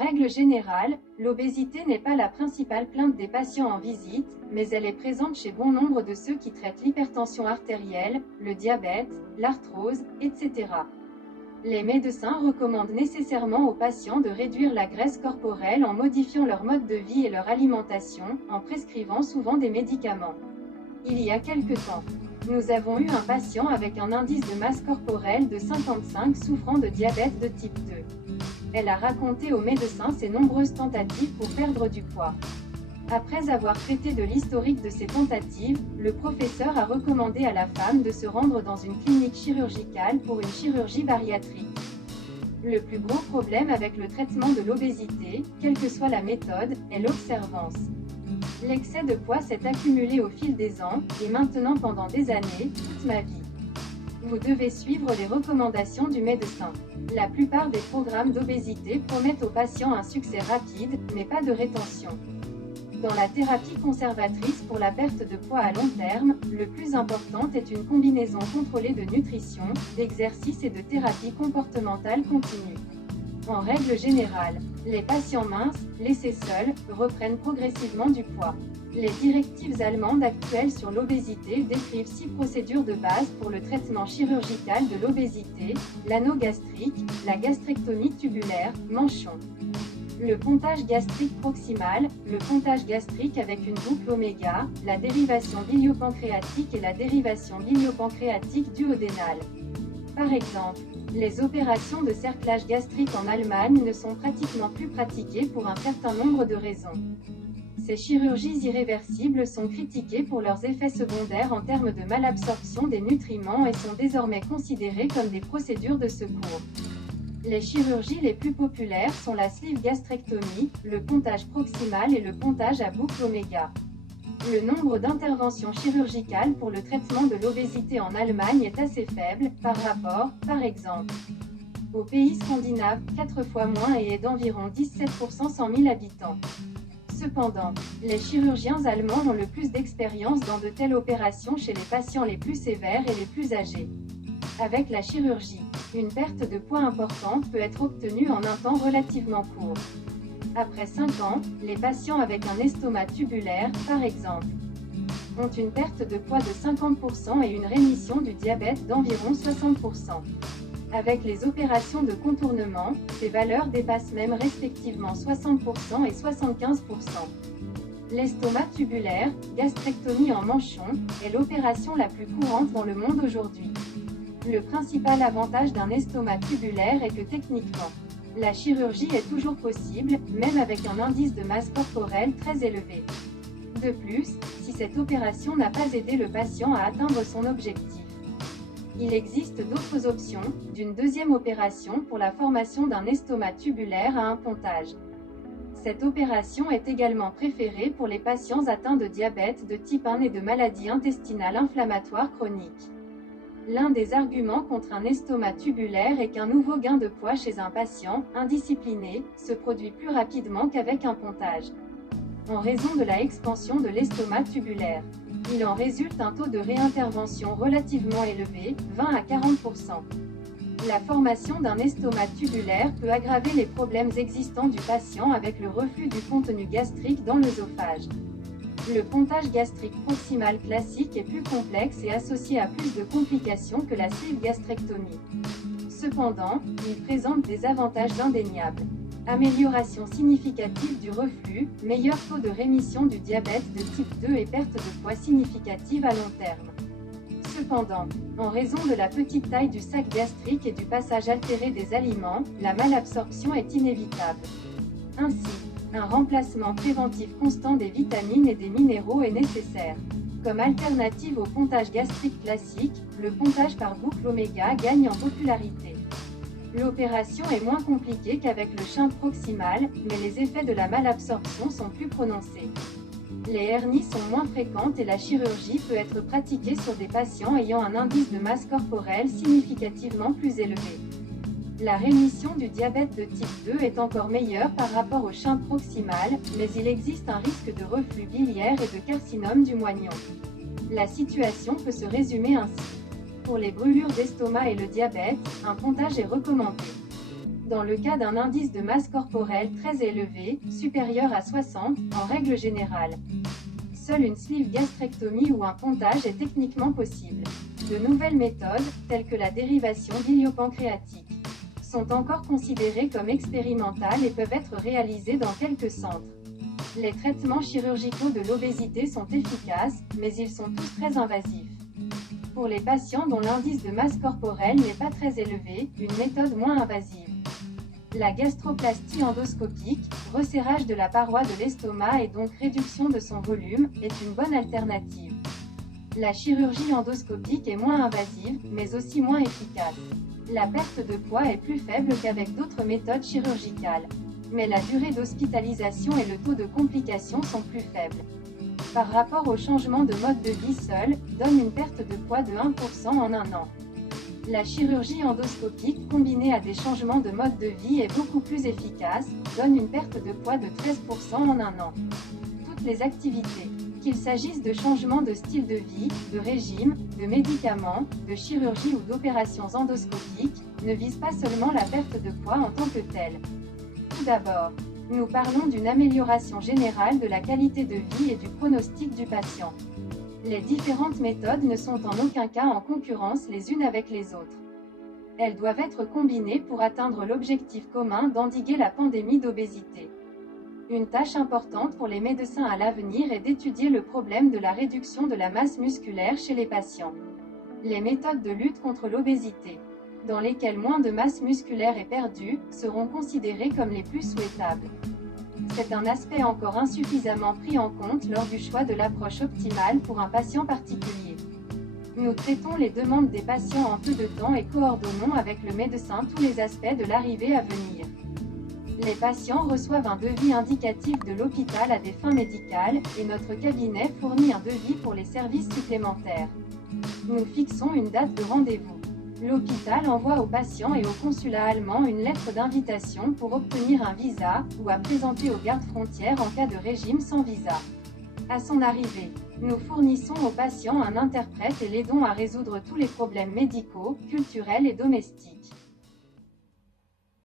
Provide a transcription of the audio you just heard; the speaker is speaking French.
règle générale, l'obésité n'est pas la principale plainte des patients en visite, mais elle est présente chez bon nombre de ceux qui traitent l'hypertension artérielle, le diabète, l'arthrose, etc. Les médecins recommandent nécessairement aux patients de réduire la graisse corporelle en modifiant leur mode de vie et leur alimentation, en prescrivant souvent des médicaments. Il y a quelque temps, nous avons eu un patient avec un indice de masse corporelle de 55 souffrant de diabète de type 2. Elle a raconté aux médecins ses nombreuses tentatives pour perdre du poids. Après avoir traité de l'historique de ses tentatives, le professeur a recommandé à la femme de se rendre dans une clinique chirurgicale pour une chirurgie bariatrique. Le plus gros problème avec le traitement de l'obésité, quelle que soit la méthode, est l'observance. L'excès de poids s'est accumulé au fil des ans, et maintenant pendant des années, toute ma vie. Vous devez suivre les recommandations du médecin. La plupart des programmes d'obésité promettent aux patients un succès rapide, mais pas de rétention. Dans la thérapie conservatrice pour la perte de poids à long terme, le plus important est une combinaison contrôlée de nutrition, d'exercice et de thérapie comportementale continue. En règle générale, les patients minces, laissés seuls, reprennent progressivement du poids. Les directives allemandes actuelles sur l'obésité décrivent 6 procédures de base pour le traitement chirurgical de l'obésité: l'anneau gastrique, la gastrectomie tubulaire, manchon. Le pontage gastrique proximal, le pontage gastrique avec une boucle oméga, la dérivation biliopancréatique et la dérivation biliopancréatique duodénale. Par exemple, les opérations de cerclage gastrique en Allemagne ne sont pratiquement plus pratiquées pour un certain nombre de raisons. Ces chirurgies irréversibles sont critiquées pour leurs effets secondaires en termes de malabsorption des nutriments et sont désormais considérées comme des procédures de secours. Les chirurgies les plus populaires sont la sleeve gastrectomie, le pontage proximal et le pontage à boucle oméga. Le nombre d'interventions chirurgicales pour le traitement de l'obésité en Allemagne est assez faible, par rapport, par exemple, aux pays scandinaves, 4 fois moins et est d'environ 17% 100 000 habitants. Cependant, les chirurgiens allemands ont le plus d'expérience dans de telles opérations chez les patients les plus sévères et les plus âgés. Avec la chirurgie, une perte de poids importante peut être obtenue en un temps relativement court. Après 5 ans, les patients avec un estomac tubulaire, par exemple, ont une perte de poids de 50% et une rémission du diabète d'environ 60%. Avec les opérations de contournement, ces valeurs dépassent même respectivement 60% et 75%. L'estomac tubulaire, gastrectomie en manchon, est l'opération la plus courante dans le monde aujourd'hui. Le principal avantage d'un estomac tubulaire est que techniquement, la chirurgie est toujours possible, même avec un indice de masse corporelle très élevé. De plus, si cette opération n'a pas aidé le patient à atteindre son objectif, il existe d'autres options, d'une deuxième opération pour la formation d'un estomac tubulaire à un pontage. Cette opération est également préférée pour les patients atteints de diabète de type 1 et de maladies intestinales inflammatoires chroniques. L'un des arguments contre un estomac tubulaire est qu'un nouveau gain de poids chez un patient, indiscipliné, se produit plus rapidement qu'avec un pontage. En raison de la expansion de l'estomac tubulaire, il en résulte un taux de réintervention relativement élevé, 20 à 40%. La formation d'un estomac tubulaire peut aggraver les problèmes existants du patient avec le reflux du contenu gastrique dans l'œsophage. Le pontage gastrique proximal classique est plus complexe et associé à plus de complications que la sleeve gastrectomie. Cependant, il présente des avantages indéniables. Amélioration significative du reflux, meilleur taux de rémission du diabète de type 2 et perte de poids significative à long terme. Cependant, en raison de la petite taille du sac gastrique et du passage altéré des aliments, la malabsorption est inévitable. Ainsi, un remplacement préventif constant des vitamines et des minéraux est nécessaire. Comme alternative au pontage gastrique classique, le pontage par boucle oméga gagne en popularité. L'opération est moins compliquée qu'avec le shunt proximal, mais les effets de la malabsorption sont plus prononcés. Les hernies sont moins fréquentes et la chirurgie peut être pratiquée sur des patients ayant un indice de masse corporelle significativement plus élevé. La rémission du diabète de type 2 est encore meilleure par rapport au shunt proximal, mais il existe un risque de reflux biliaire et de carcinome du moignon. La situation peut se résumer ainsi. Pour les brûlures d'estomac et le diabète, un pontage est recommandé. Dans le cas d'un indice de masse corporelle très élevé, supérieur à 60, en règle générale, seule une sleeve gastrectomie ou un pontage est techniquement possible. De nouvelles méthodes, telles que la dérivation biliopancréatique, sont encore considérées comme expérimentales et peuvent être réalisées dans quelques centres. Les traitements chirurgicaux de l'obésité sont efficaces, mais ils sont tous très invasifs. Pour les patients dont l'indice de masse corporelle n'est pas très élevé, une méthode moins invasive, la gastroplastie endoscopique, resserrage de la paroi de l'estomac et donc réduction de son volume, est une bonne alternative. La chirurgie endoscopique est moins invasive, mais aussi moins efficace. La perte de poids est plus faible qu'avec d'autres méthodes chirurgicales. Mais la durée d'hospitalisation et le taux de complications sont plus faibles. Par rapport au changement de mode de vie seul, donne une perte de poids de 1% en un an. La chirurgie endoscopique combinée à des changements de mode de vie est beaucoup plus efficace, donne une perte de poids de 13% en un an. Toutes les activités, qu'il s'agisse de changements de style de vie, de régime, de médicaments, de chirurgie ou d'opérations endoscopiques, ne visent pas seulement la perte de poids en tant que telle. Tout d'abord, nous parlons d'une amélioration générale de la qualité de vie et du pronostic du patient. Les différentes méthodes ne sont en aucun cas en concurrence les unes avec les autres. Elles doivent être combinées pour atteindre l'objectif commun d'endiguer la pandémie d'obésité. Une tâche importante pour les médecins à l'avenir est d'étudier le problème de la réduction de la masse musculaire chez les patients. Les méthodes de lutte contre l'obésité, dans lesquelles moins de masse musculaire est perdue, seront considérées comme les plus souhaitables. C'est un aspect encore insuffisamment pris en compte lors du choix de l'approche optimale pour un patient particulier. Nous traitons les demandes des patients en peu de temps et coordonnons avec le médecin tous les aspects de l'arrivée à venir. Les patients reçoivent un devis indicatif de l'hôpital à des fins médicales, et notre cabinet fournit un devis pour les services supplémentaires. Nous fixons une date de rendez-vous. L'hôpital envoie aux patients et au consulat allemand une lettre d'invitation pour obtenir un visa, ou à présenter aux gardes-frontières en cas de régime sans visa. À son arrivée, nous fournissons aux patients un interprète et l'aidons à résoudre tous les problèmes médicaux, culturels et domestiques.